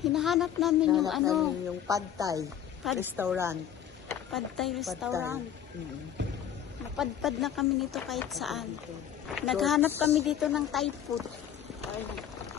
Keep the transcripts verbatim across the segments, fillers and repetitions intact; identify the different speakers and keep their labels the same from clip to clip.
Speaker 1: Hinahanap namin yung
Speaker 2: Hanap
Speaker 1: ano,
Speaker 2: namin yung Pad Thai
Speaker 1: Pad-
Speaker 2: restaurant.
Speaker 1: Pad Thai
Speaker 2: Pad Thai.
Speaker 1: restaurant.
Speaker 2: Mm.
Speaker 1: Napadpad na kami nito kahit saan. Naghanap kami dito ng Thai food. Ayun.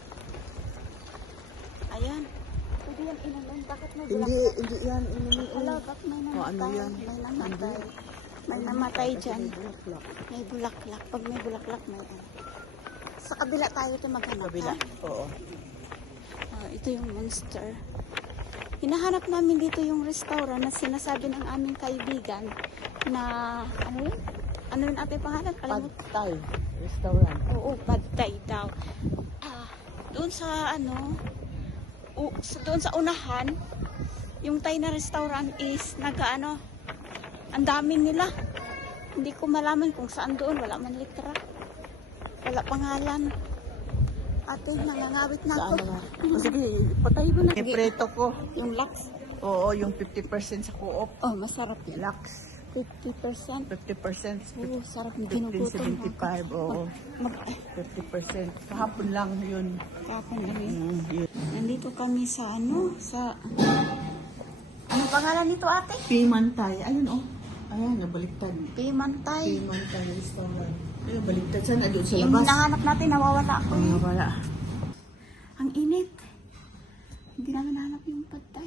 Speaker 1: Ayan. Pwede yan inanon. Bakit may
Speaker 2: Hindi,
Speaker 1: bulaklak?
Speaker 2: hindi yan. Inumi.
Speaker 1: Hello, bakit may namatay?
Speaker 2: O, ano yan?
Speaker 1: May namatay. May namatay dyan.
Speaker 2: Bulaklak.
Speaker 1: May bulaklak. Pag may bulaklak, may ano. Sa kabila tayo ito maghanap.
Speaker 2: Kabila.
Speaker 1: Ha?
Speaker 2: Oo.
Speaker 1: Ah, ito yung monster. Hinahanap namin dito yung restaurant na sinasabi ng aming kaibigan na ano yun? Ano yun ate pangalan?
Speaker 2: Pad
Speaker 1: Alam mo?
Speaker 2: Thai restaurant.
Speaker 1: Oo, Pad Thai daw. Ah, doon sa ano, o, sa, doon sa unahan, yung Thai na restaurant is nag-ano, ang dami nila. Hindi ko malaman kung saan doon, wala man litra. Wala pangalan. Ate, nangangawit na ako.
Speaker 2: Saan nga? O, sige, patay mo na. Ipreto ko.
Speaker 1: Yung lax.
Speaker 2: Oo, yung fifty percent sa co-op.
Speaker 1: Oh, masarap yan.
Speaker 2: Lax.
Speaker 1: fifty percent.
Speaker 2: fifty percent.
Speaker 1: Oo, sarap ng
Speaker 2: fifteen
Speaker 1: ginugutom.
Speaker 2: seventy-five. Oo.
Speaker 1: Mag, ay,
Speaker 2: fifty percent. Kahapon lang yun.
Speaker 1: kapon kami.
Speaker 2: Mm, yun.
Speaker 1: Nandito kami sa ano, sa... Anong pangalan nito ate?
Speaker 2: Pimantay. Ayun oh. Ayan, nabaliktad.
Speaker 1: Pimantay.
Speaker 2: Pimantay restaurant. Ayun, baliktad. Saan? Doon sa
Speaker 1: Yung
Speaker 2: labas.
Speaker 1: hinahanap natin, nawawala ako.
Speaker 2: Mga
Speaker 1: eh.
Speaker 2: wala.
Speaker 1: Ang init. Hindi namin nahanap yung Pad Thai.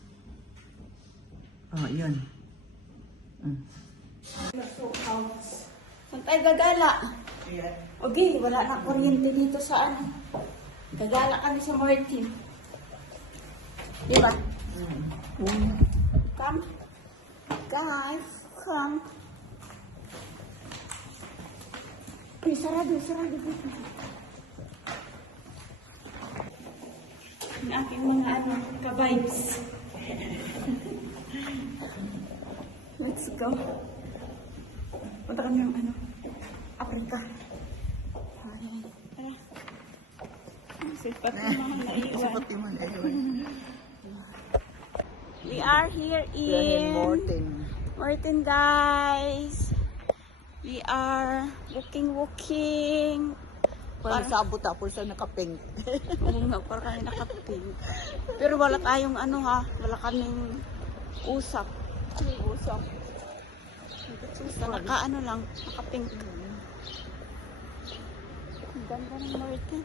Speaker 2: Oh, yun. Mm.
Speaker 1: Kung tayo gagala.
Speaker 2: Ayan.
Speaker 1: Okay, wala na kuryente dito sa ano. Gagala kami sa Martin. Di ba?
Speaker 2: Mm.
Speaker 1: Come. Guys, come. Uy, sarado, sarado dito. Ang aking mga ano, ka-vibes. Let's go. Punta kami ng ano, Africa. Ayan. Tara. Sipat yung mga naiwan.
Speaker 2: Sipat yung mga naiwan.
Speaker 1: We are here
Speaker 2: Yan yung
Speaker 1: in
Speaker 2: Morton.
Speaker 1: Morton, guys. We are walking, walking.
Speaker 2: Parang sabot ako sa nakapink.
Speaker 1: Oo nga, parang kami nakaping. Pero wala tayong ano ha, wala kaming usap. May usap. Basta naka ano lang, nakaping. Ang ganda ng Morton.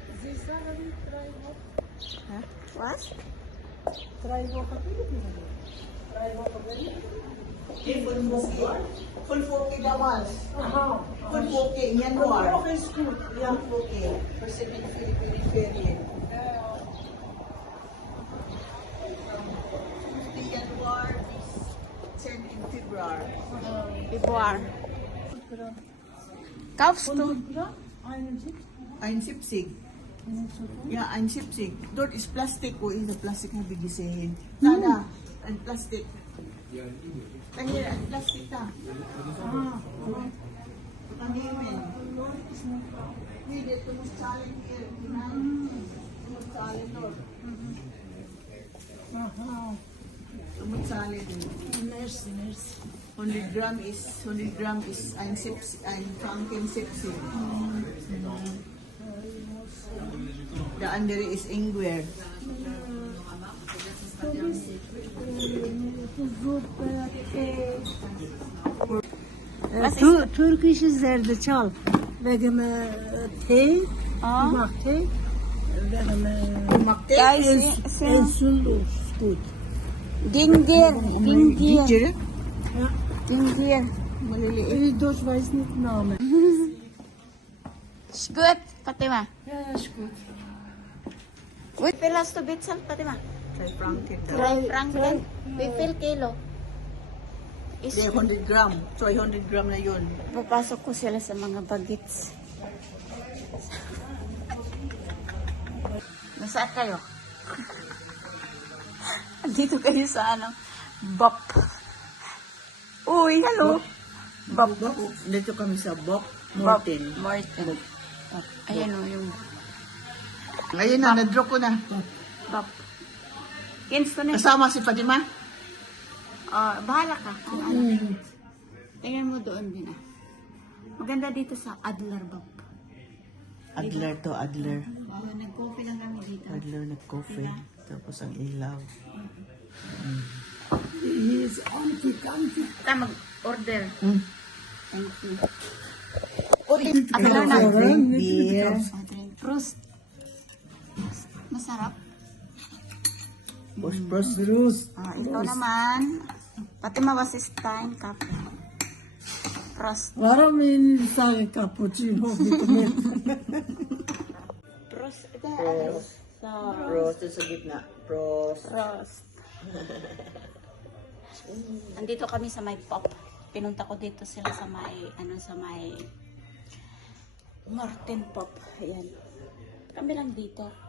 Speaker 2: Ha?
Speaker 1: What?
Speaker 2: Try mo ka. Try mo ka ba? Eh, full foki. Full foki damas. Full foki. Yan mo ah. Full foki. Yan foki. Kasi may Philippine period. January, ten in February.
Speaker 1: Februar. Kaufst du?
Speaker 2: einundsiebzig. Ja, einundsiebzig. Dort ist Plastik. Wo ist der Plastik? Habe ich gesehen. Da, da. Ein Plastik. Da hier, ein Plastik da. Ah. Unternehmen. Hier, du musst zahlen hier. Du musst zahlen dort. Aha. Du musst zahlen. Merci, merci. hundert Gramm ist, hundert Gramm ist ein, Siebzig, ein Franken siebzig. Der andere ist Ingwer.
Speaker 3: Tu Türkische zerdeçal. Wegen äh, Tee,
Speaker 1: Ah.
Speaker 3: ich mach Tee. Wegen
Speaker 2: Makte
Speaker 1: Guys,
Speaker 3: äh,
Speaker 1: so,
Speaker 3: Ensul ist gut.
Speaker 1: ginger, ginger,
Speaker 2: ginger.
Speaker 3: Ja.
Speaker 1: ginger.
Speaker 2: Maliliit.
Speaker 3: Ich Deutsch weiß nicht den Namen.
Speaker 1: Ist gut, Fatima.
Speaker 3: Ja, ja, ist gut.
Speaker 1: Wie viel hast du bezahlt, Fatima?
Speaker 2: Drei Franken da.
Speaker 1: Drei Franken. Wie viel kilo? Is,
Speaker 2: Hindi, hundred Gramm. zweihundert Gramm na yun.
Speaker 1: papasok ko sila sa mga bagets. Nasaan kayo? Dito kayo sa ano? Bop. Uy, hello. Bop.
Speaker 2: Dito kami sa Bok,
Speaker 1: Bop.
Speaker 2: Morton.
Speaker 1: Morton. Ayan o yung
Speaker 2: Ngayon na, na-draw ko na.
Speaker 1: bop. Kinston na.
Speaker 2: Kasama si Fatima.
Speaker 1: Ah, bahala ka. Kung ano. Tingnan mo doon din ah. Maganda dito sa Adler Bop.
Speaker 2: Adler to, Adler.
Speaker 1: Nag-coffee lang kami dito.
Speaker 2: Adler nag-coffee.
Speaker 1: Diba?
Speaker 2: Tapos ang ilaw.
Speaker 3: He's antique, antique.
Speaker 1: Tayo mag-order.
Speaker 2: Mm.
Speaker 1: Thank you.
Speaker 2: Ano na? Drink beer.
Speaker 1: Prost. Masarap.
Speaker 2: Pros, pros.
Speaker 3: Bruce.
Speaker 1: Ah, ito naman. Pati mawasistain kape. Prost.
Speaker 3: Parang may sa cappuccino. Vitamin.
Speaker 1: Prost. Ito,
Speaker 2: Pros.
Speaker 1: So,
Speaker 2: Pros sa gitna. Pros.
Speaker 1: Prost. Andito kami sa may pop. Pinunta ko dito sila sa may, ano, sa may Martin Pop. Ayan. Kami lang dito.